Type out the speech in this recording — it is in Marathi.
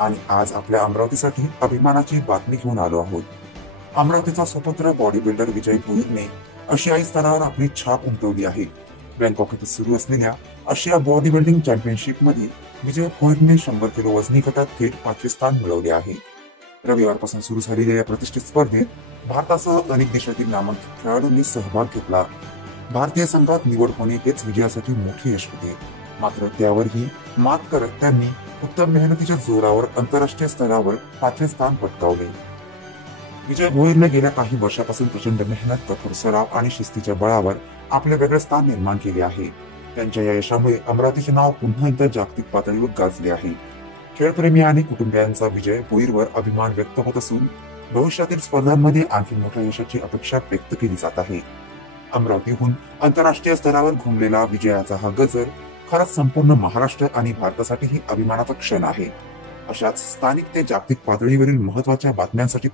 आणि आज आपल्या अमरावतीसाठी अभिमानाची बातमी घेऊन आलो आहोत। अमरावतीचा सुपुत्र बॉडी बिल्डर विजय भोईरने आशियाई स्तरावर आपली छाप उमटवली आहे। बँकॉक येथे सुरू असलेल्या आशिया बॉडी बिल्डिंग चॅम्पियनशिप मध्ये विजय भोईरने 100 किलो वजनी गटात थेट 5वे स्थान मिळवले आहे। रविवारपासून सुरू झालेल्या या प्रतिष्ठित स्पर्धेत भारतासह अनेक देशातील नामांकित खेळाडूंनी सहभाग घेतला। भारतीय संघात निवड होणे हेच विजयासाठी मोठे यश होते, मात्र त्यावरही मात करत त्यांनी उत्तम मेहनतीच्या जोरावर आंतरराष्ट्रीय स्तरावर 5वे स्थान पटकावले। विजय भोईरने गेल्या काही वर्षापासून प्रचंड मेहनत, कठोर सराव आणि शिस्तीच्या बळावर आपले वेगळे स्थान निर्माण केले आहे। त्यांच्या या यशामुळे अमरावतीचे नाव पुन्हा एकदा जागतिक पातळीवर गाजले आहे। खेळप्रेमी आणि कुटुंबियांचा विजय भोईरवर अभिमान व्यक्त होत असून भविष्यातील स्पर्धांमध्ये आणखी मोठ्या यशाची अपेक्षा व्यक्त केली जात आहे। अमरावतीहून आंतरराष्ट्रीय स्तरावर घुमलेला विजयाचा हा गजर खरंच संपूर्ण महाराष्ट्र आणि भारतासाठीही अभिमानाचा क्षण आहे। अशाच स्थानिक ते जागतिक पातळीवरील महत्त्वाच्या बातम्यांसाठी